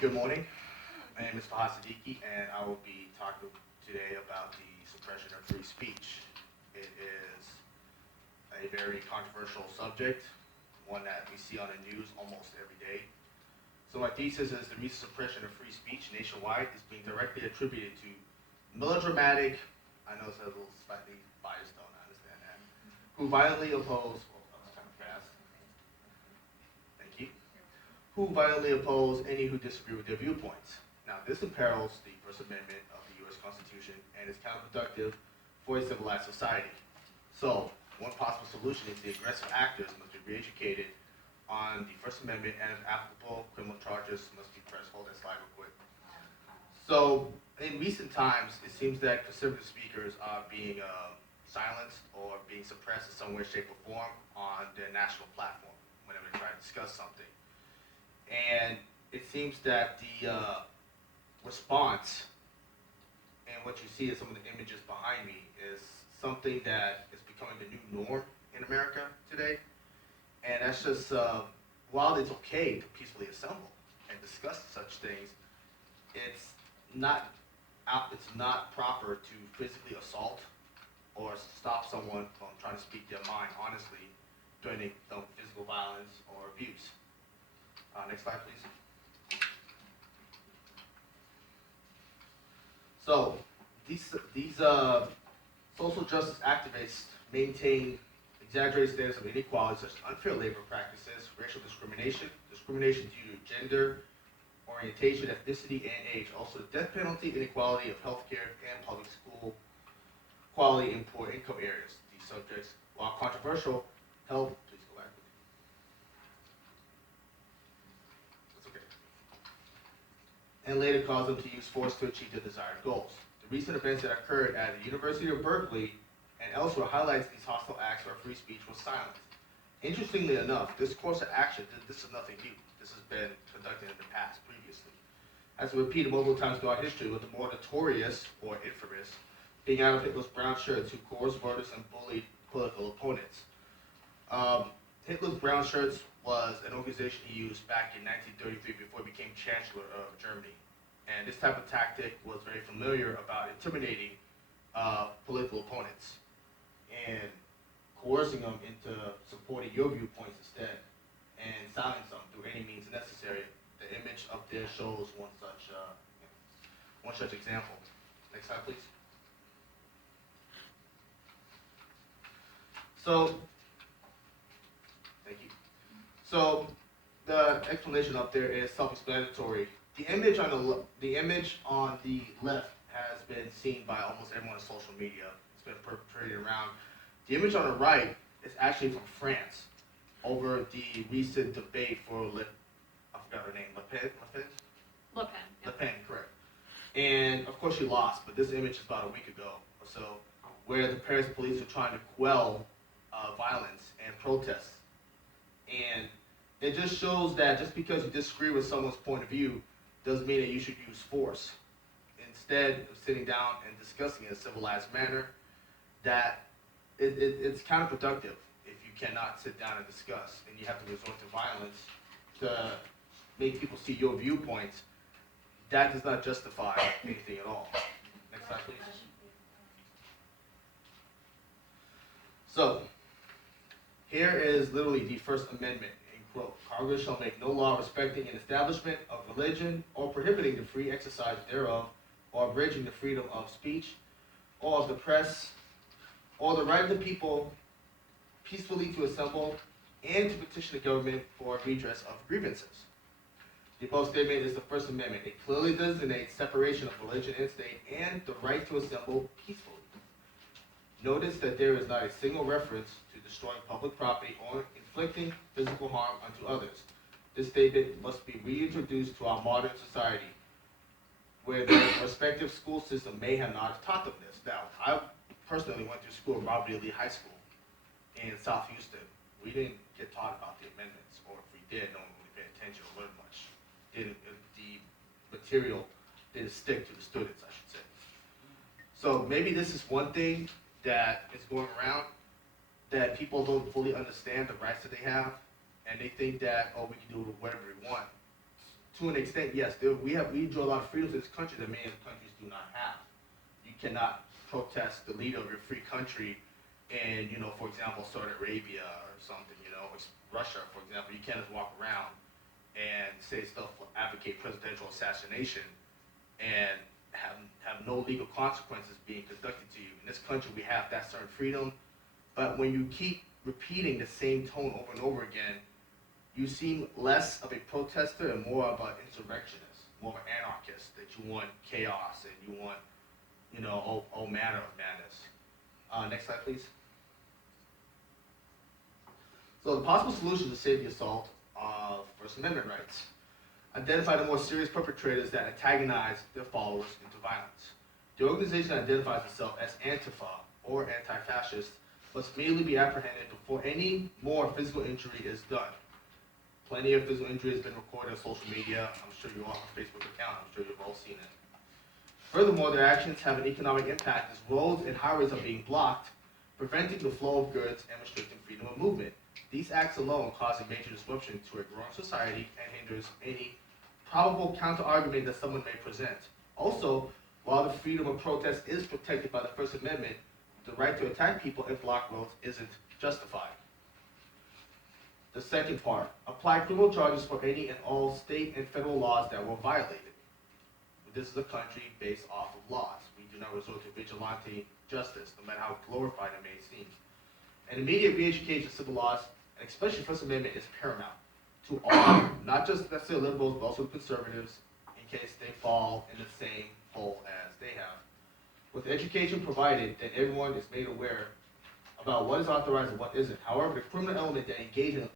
Good morning. My name is Fahad Siddiqui, and I will be talking today about the suppression of free speech. It is a very controversial subject, one that we see on the news almost every day. So my thesis is the recent suppression of free speech nationwide is being directly attributed to melodramatic, I know it's a little slightly biased though, I understand that, who violently oppose, well, that was kind of fast, thank you, who violently oppose any who disagree with their viewpoints. Now, this imperils the First Amendment of the U.S. Constitution and is counterproductive for a civilized society. So, one possible solution is the aggressive actors must be re-educated on the First Amendment, and if applicable, criminal charges must be pressed. Hold that slide real quick. So, in recent times, it seems that conservative speakers are being silenced or being suppressed in some way, shape, or form on their national platform whenever they try to discuss something. And it seems that the response and what you see in some of the images behind me is something that is becoming the new norm in America today. And that's just, while it's okay to peacefully assemble and discuss such things, it's not it's not proper to physically assault or stop someone from trying to speak their mind honestly during physical violence or abuse. Next slide, please. So these social justice activists maintain exaggerated standards of inequality, such as unfair labor practices, racial discrimination, discrimination due to gender, orientation, ethnicity, and age. Also, the death penalty, inequality of healthcare, and public school quality in poor income areas. These subjects, while controversial, help. Please go back. That's okay. And later cause them to use force to achieve their desired goals. The recent events that occurred at the University of Berkeley and elsewhere highlights these hostile acts where free speech was silenced. Interestingly enough, this course of action, this is nothing new. This has been conducted in the past previously. As repeated multiple times throughout history, with the more notorious or infamous being Adolf Hitler's brown shirts who coerced voters and bullied political opponents. Hitler's brown shirts was an organization he used back in 1933 before he became Chancellor of Germany. And this type of tactic was very familiar about intimidating political opponents and coercing them into supporting your viewpoints instead and silencing them through any means necessary. The image up there shows one such example. Next slide, please. So, thank you. So, the explanation up there is self-explanatory. The image on the left has been seen by almost everyone on social media. It's been perpetrated around. The image on the right is actually from France over the recent debate for I forgot her name, Le Pen? Le Pen. Yep. Le Pen, correct. And of course she lost, but this image is about a week ago or so, where the Paris police are trying to quell violence and protests. And it just shows that just because you disagree with someone's point of view doesn't mean that you should use force. Instead of sitting down and discussing in a civilized manner, that it's counterproductive if you cannot sit down and discuss and you have to resort to violence to make people see your viewpoints. That does not justify anything at all. Next slide, please. So, here is literally the First Amendment, in quote. Congress shall make no law respecting an establishment of religion or prohibiting the free exercise thereof or abridging the freedom of speech or of the press or the right of the people peacefully to assemble and to petition the government for redress of grievances. The above statement is the First Amendment. It clearly designates separation of religion and state and the right to assemble peacefully. Notice that there is not a single reference to destroying public property or inflicting physical harm unto others. This statement must be reintroduced to our modern society, where the respective school system may have not taught them this. Now, I personally went to school, Robert E. Lee High School in South Houston. We didn't get taught about the amendments, or if we did, no one really paid attention or learned much. The material didn't stick to the students, I should say. So maybe this is one thing that is going around, that people don't fully understand the rights that they have, and they think that, oh, we can do whatever we want. to an extent, yes, we enjoy a lot of freedoms in this country that many other countries do not have. You cannot protest the leader of your free country in, for example, Saudi Arabia or something, or Russia, for example. You can't just walk around and say stuff, advocate presidential assassination, and have no legal consequences being conducted to you. In this country, we have that certain freedom, but when you keep repeating the same tone over and over again, you seem less of a protester and more of an insurrectionist, more of an anarchist, that you want chaos and you want, all manner of madness. Next slide, please. So the possible solution to save the assault of First Amendment rights. Identify the more serious perpetrators that antagonize their followers into violence. The organization that identifies itself as Antifa or anti-fascist must immediately be apprehended before any more physical injury is done. Plenty of physical injury has been recorded on social media. I'm sure you all have a Facebook account. I'm sure you've all seen it. Furthermore, their actions have an economic impact as roads and highways are being blocked, preventing the flow of goods and restricting freedom of movement. These acts alone cause a major disruption to a growing society and hinders any probable counter-argument that someone may present. Also, while the freedom of protest is protected by the First Amendment, the right to attack people and block roads isn't justified. The second part, apply criminal charges for any and all state and federal laws that were violated. This is a country based off of laws. We do not resort to vigilante justice, no matter how glorified it may seem. An immediate re-education of civil laws, and especially First Amendment, is paramount to all, not just necessarily liberals, but also conservatives, in case they fall in the same hole as they have. With education provided, then everyone is made aware about what is authorized and what isn't. However, the criminal element that engages in